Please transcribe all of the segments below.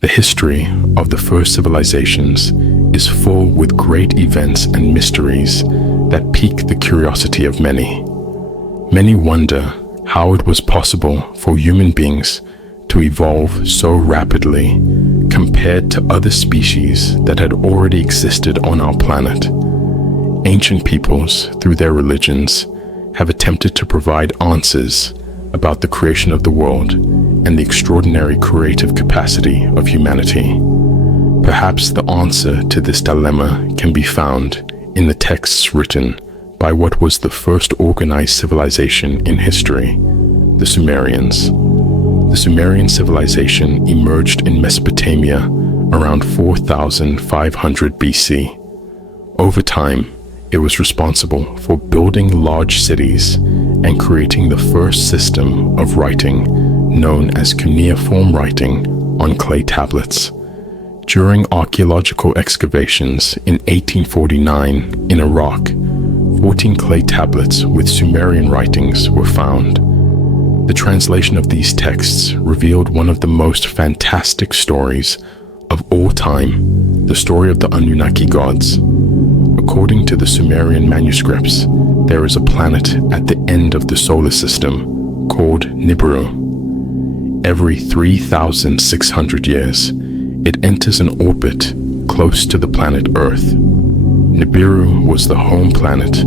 The history of the first civilizations is full with great events and mysteries that pique the curiosity of many. Many wonder how it was possible for human beings to evolve so rapidly compared to other species that had already existed on our planet. Ancient peoples, through their religions, have attempted to provide answers about the creation of the world and the extraordinary creative capacity of humanity. Perhaps the answer to this dilemma can be found in the texts written by what was the first organized civilization in history, the Sumerians. The Sumerian civilization emerged in Mesopotamia around 4,500 BC. Over time, it was responsible for building large cities and creating the first system of writing known as cuneiform writing on clay tablets. During archaeological excavations in 1849 in Iraq, 14 clay tablets with Sumerian writings were found. The translation of these texts revealed one of the most fantastic stories of all time, the story of the Anunnaki gods. According to the Sumerian manuscripts, there is a planet at the end of the solar system called Nibiru. Every 3,600 years, it enters an orbit close to the planet Earth. Nibiru was the home planet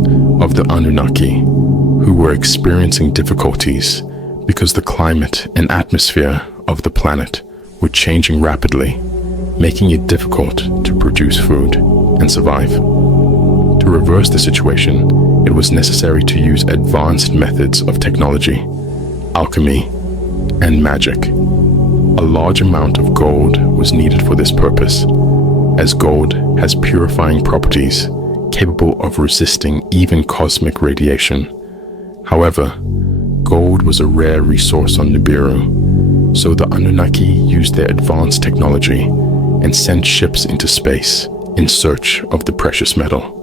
of the Anunnaki, who were experiencing difficulties because the climate and atmosphere of the planet were changing rapidly, making it difficult to produce food and survive. To reverse the situation, it was necessary to use advanced methods of technology, alchemy, and magic. A large amount of gold was needed for this purpose, as gold has purifying properties capable of resisting even cosmic radiation. However, gold was a rare resource on Nibiru, so the Anunnaki used their advanced technology and sent ships into space in search of the precious metal.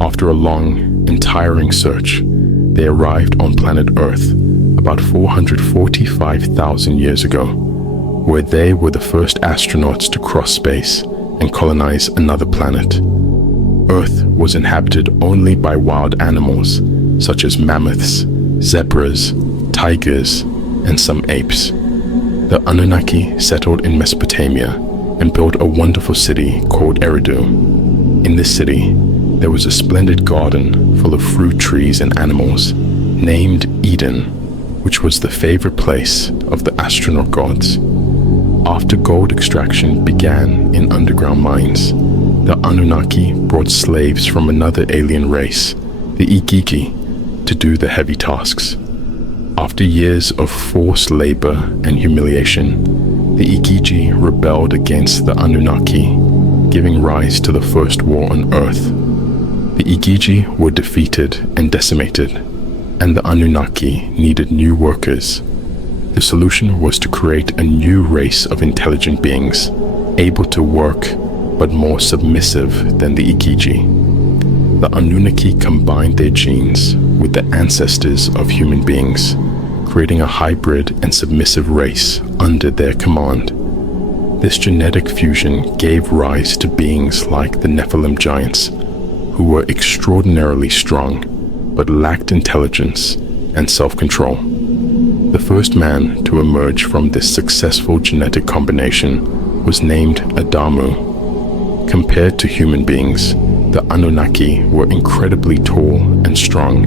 After a long and tiring search, they arrived on planet Earth about 445,000 years ago, where they were the first astronauts to cross space and colonize another planet. Earth was inhabited only by wild animals such as mammoths, zebras, tigers, and some apes. The Anunnaki settled in Mesopotamia and built a wonderful city called Eridu. In this city, there was a splendid garden full of fruit trees and animals named Eden, which was the favorite place of the astronaut gods. After gold extraction began in underground mines, the Anunnaki brought slaves from another alien race, the Igigi, to do the heavy tasks. After years of forced labor and humiliation, the Igigi rebelled against the Anunnaki, giving rise to the first war on Earth. The Igigi were defeated and decimated, and the Anunnaki needed new workers. The solution was to create a new race of intelligent beings, able to work but more submissive than the Igigi. The Anunnaki combined their genes with the ancestors of human beings, creating a hybrid and submissive race under their command. This genetic fusion gave rise to beings like the Nephilim giants, who were extraordinarily strong but lacked intelligence and self-control. The first man to emerge from this successful genetic combination was named Adamu. Compared to human beings, the Anunnaki were incredibly tall and strong,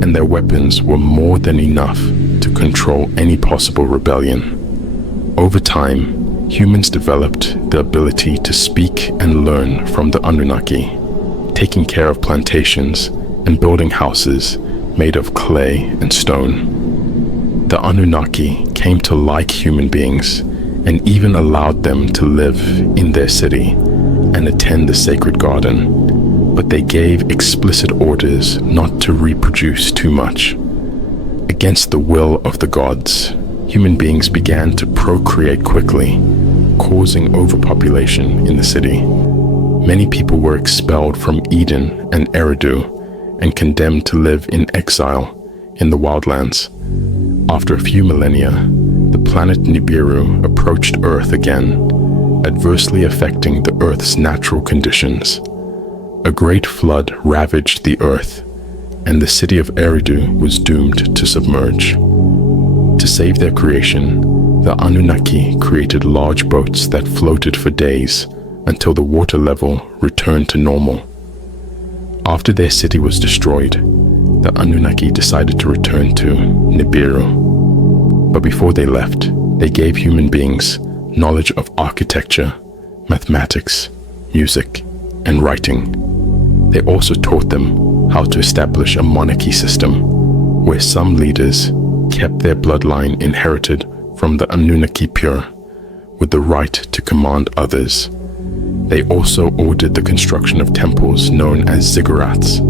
and their weapons were more than enough to control any possible rebellion. Over time, humans developed the ability to speak and learn from the Anunnaki, taking care of plantations and building houses made of clay and stone. The Anunnaki came to like human beings and even allowed them to live in their city and attend the sacred garden, but they gave explicit orders not to reproduce too much. Against the will of the gods, human beings began to procreate quickly, causing overpopulation in the city. Many people were expelled from Eden and Eridu and condemned to live in exile in the wildlands. After a few millennia, the planet Nibiru approached Earth again, adversely affecting the Earth's natural conditions. A great flood ravaged the Earth, and the city of Eridu was doomed to submerge. To save their creation, the Anunnaki created large boats that floated for days until the water level returned to normal. After their city was destroyed, the Anunnaki decided to return to Nibiru. But before they left, they gave human beings knowledge of architecture, mathematics, music, and writing. They also taught them how to establish a monarchy system, where some leaders kept their bloodline inherited from the Anunnaki pure, with the right to command others. They also ordered the construction of temples known as ziggurats,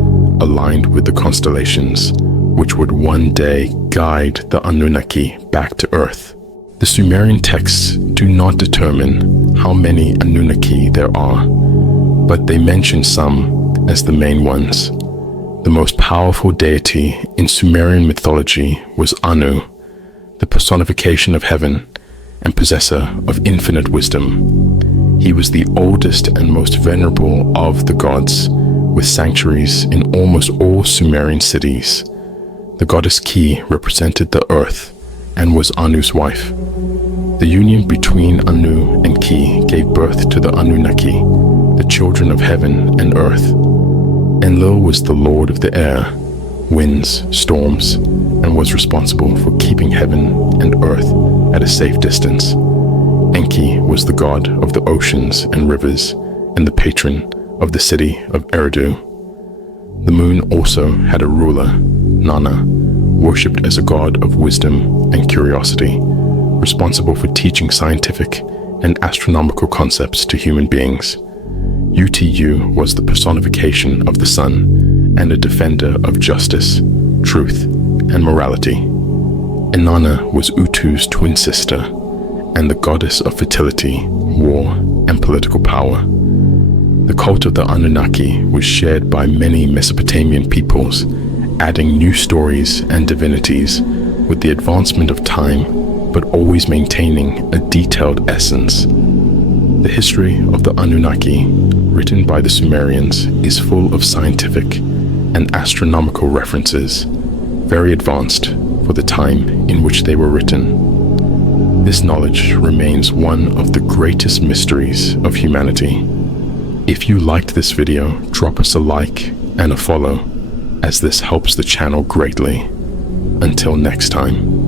aligned with the constellations, which would one day guide the Anunnaki back to Earth. The Sumerian texts do not determine how many Anunnaki there are, but they mention some as the main ones. The most powerful deity in Sumerian mythology was Anu, the personification of heaven and possessor of infinite wisdom. He was the oldest and most venerable of the gods, with sanctuaries in almost all Sumerian cities. The goddess Ki represented the earth and was Anu's wife. The union between Anu and Ki gave birth to the Anunnaki, the children of heaven and earth. Enlil was the lord of the air, winds, storms, and was responsible for keeping heaven and earth at a safe distance. Enki was the god of the oceans and rivers and the patron of the city of Eridu. The moon also had a ruler, Nana, worshipped as a god of wisdom and curiosity, responsible for teaching scientific and astronomical concepts to human beings. Utu was the personification of the sun and a defender of justice, truth, and morality. Inanna was Utu's twin sister and the goddess of fertility, war, and political power. The cult of the Anunnaki was shared by many Mesopotamian peoples, adding new stories and divinities with the advancement of time, but always maintaining a detailed essence. The history of the Anunnaki, written by the Sumerians, is full of scientific and astronomical references, very advanced for the time in which they were written. This knowledge remains one of the greatest mysteries of humanity. If you liked this video, drop us a like and a follow, as this helps the channel greatly. Until next time.